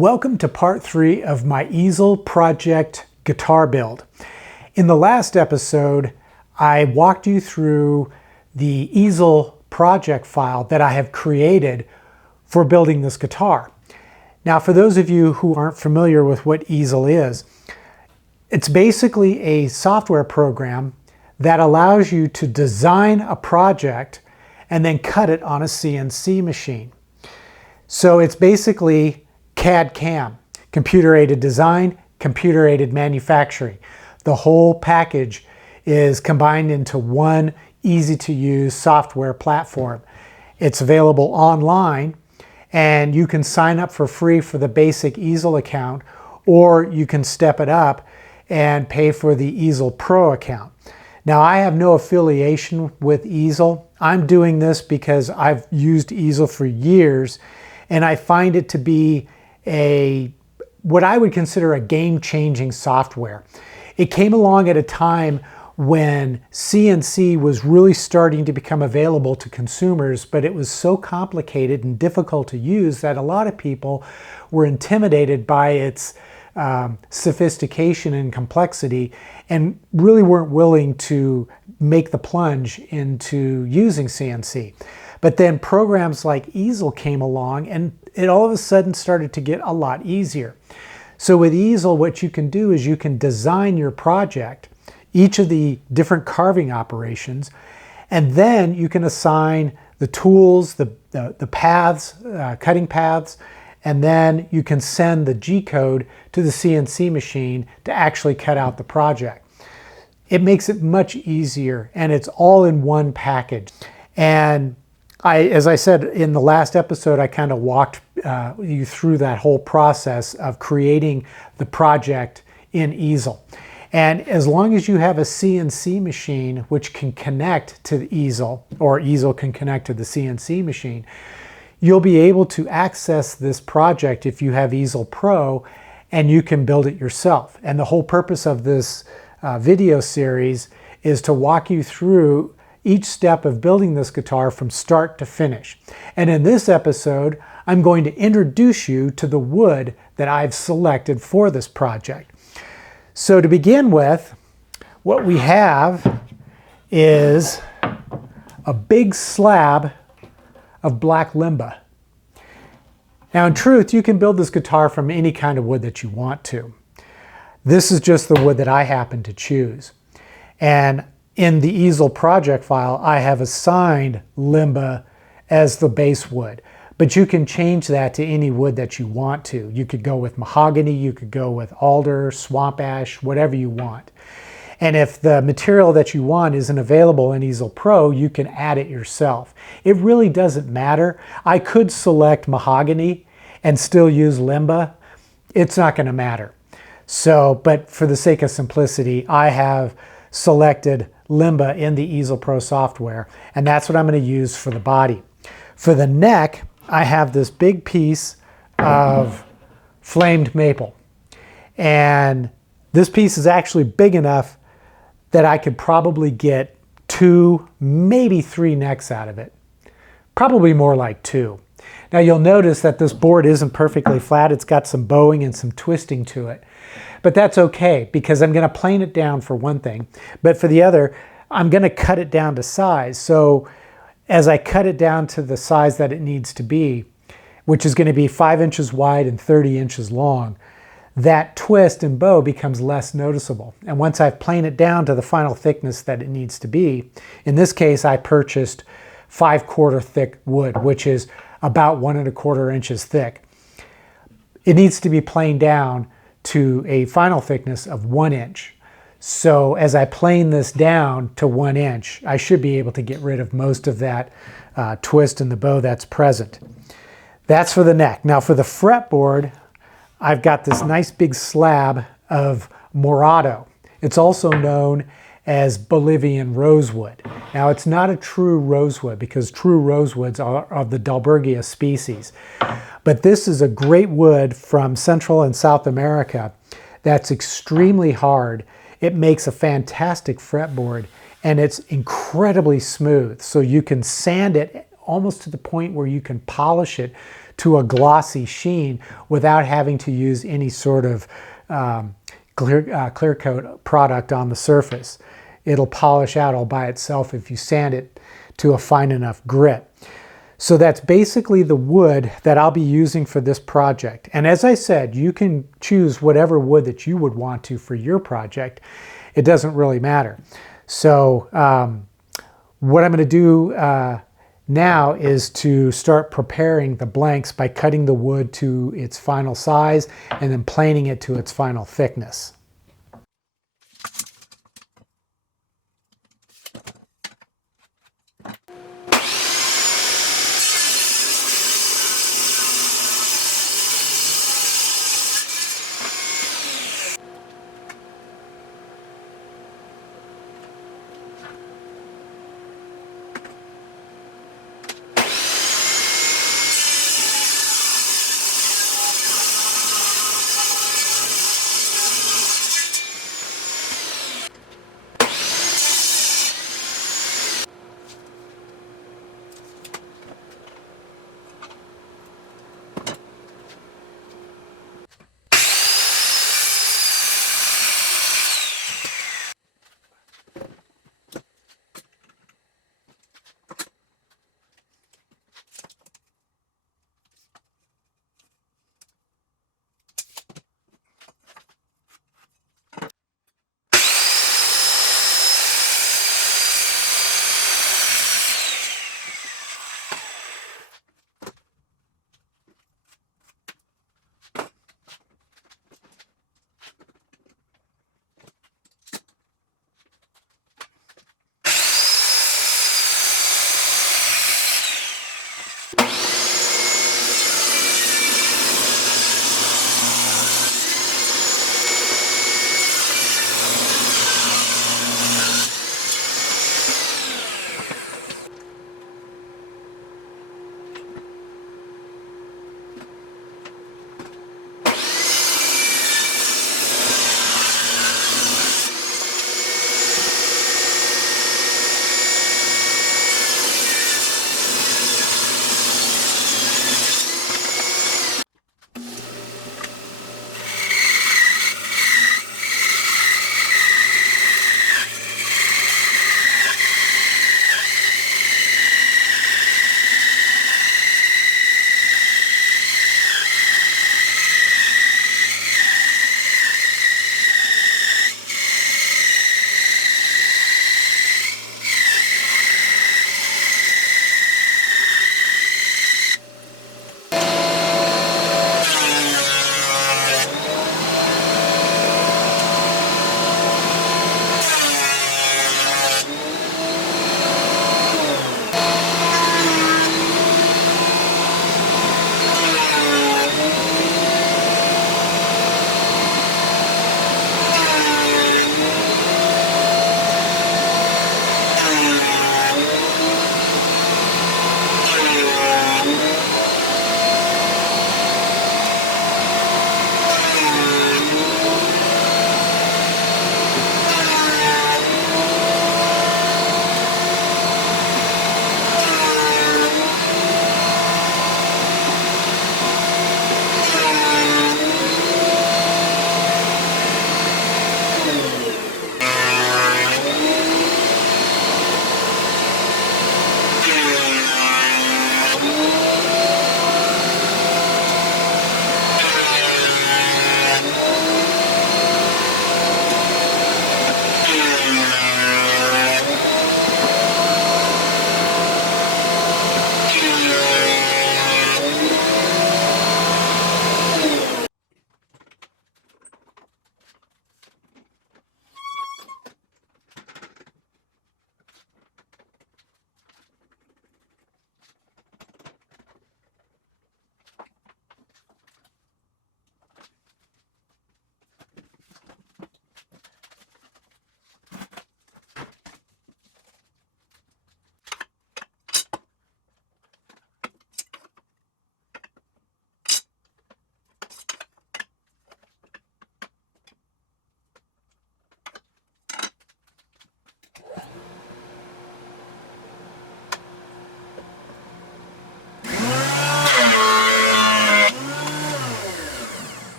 Welcome to part 3 of my Easel project guitar build. In the last episode, I walked you through the Easel project file that I have created for building this guitar. Now, for those of you who aren't familiar with what Easel is, it's basically a software program that allows you to design a project and then cut it on a CNC machine. So it's basically CAD/CAM, computer-aided design, computer-aided manufacturing. The whole package is combined into one easy-to-use software platform. It's available online, and you can sign up for free for the basic Easel account, or you can step it up and pay for the Easel Pro account. Now, I have no affiliation with Easel. I'm doing this because I've used Easel for years, and I find it to be what I would consider a game-changing software. It came along at a time when CNC was really starting to become available to consumers, but it was so complicated and difficult to use that a lot of people were intimidated by its sophistication and complexity and really weren't willing to make the plunge into using CNC. But then programs like Easel came along and it all of a sudden started to get a lot easier. So with Easel, what you can do is you can design your project, each of the different carving operations, and then you can assign the tools, the paths, cutting paths, and then you can send the G-code to the CNC machine to actually cut out the project. It makes it much easier, and it's all in one package. And as I said in the last episode, I kind of walked you through that whole process of creating the project in Easel. And as long as you have a CNC machine which can connect to the Easel, or Easel can connect to the CNC machine, you'll be able to access this project if you have Easel Pro, and you can build it yourself. And the whole purpose of this video series is to walk you through each step of building this guitar from start to finish. And in this episode, I'm going to introduce you to the wood that I've selected for this project. So to begin with, what we have is a big slab of black limba. Now, in truth, you can build this guitar from any kind of wood that you want to. This is just the wood that I happen to choose. And in the Easel project file, I have assigned limba as the base wood, but you can change that to any wood that you want to. You could go with mahogany, you could go with alder, swamp ash, whatever you want. And if the material that you want isn't available in Easel Pro, you can add it yourself. It really doesn't matter. I could select mahogany and still use limba. It's not going to matter. So, but for the sake of simplicity, I have selected limba in the Easel Pro software, and that's what I'm going to use for the body. For the neck, I have this big piece of flamed maple, and this piece is actually big enough that I could probably get 2, maybe 3 necks out of it. Probably more like 2. Now you'll notice that this board isn't perfectly flat. It's got some bowing and some twisting to it. But that's okay, because I'm going to plane it down for one thing. But for the other, I'm going to cut it down to size. So as I cut it down to the size that it needs to be, which is going to be 5 inches wide and 30 inches long, that twist and bow becomes less noticeable. And once I've planed it down to the final thickness that it needs to be, in this case I purchased 5/4 thick wood, which is about 1 1/4 inches thick. It needs to be planed down to a final thickness of 1 inch. So as I plane this down to 1 inch, I should be able to get rid of most of that twist in the bow that's present. That's for the neck. Now for the fretboard, I've got this nice big slab of Morado. It's also known as Bolivian rosewood. Now it's not a true rosewood because true rosewoods are of the Dalbergia species. But this is a great wood from Central and South America that's extremely hard. It makes a fantastic fretboard, and it's incredibly smooth. So you can sand it almost to the point where you can polish it to a glossy sheen without having to use any sort of clear coat product on the surface. It'll polish out all by itself if you sand it to a fine enough grit. So that's basically the wood that I'll be using for this project. And as I said, you can choose whatever wood that you would want to for your project. It doesn't really matter. So what I'm going to do now is to start preparing the blanks by cutting the wood to its final size and then planing it to its final thickness.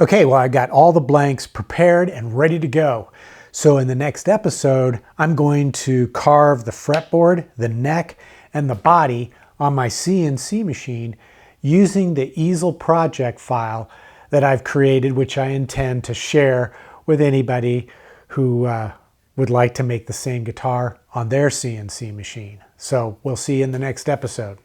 Okay, well, I got all the blanks prepared and ready to go. So in the next episode, I'm going to carve the fretboard, the neck, and the body on my CNC machine using the Easel project file that I've created, which I intend to share with anybody who would like to make the same guitar on their CNC machine. So we'll see you in the next episode.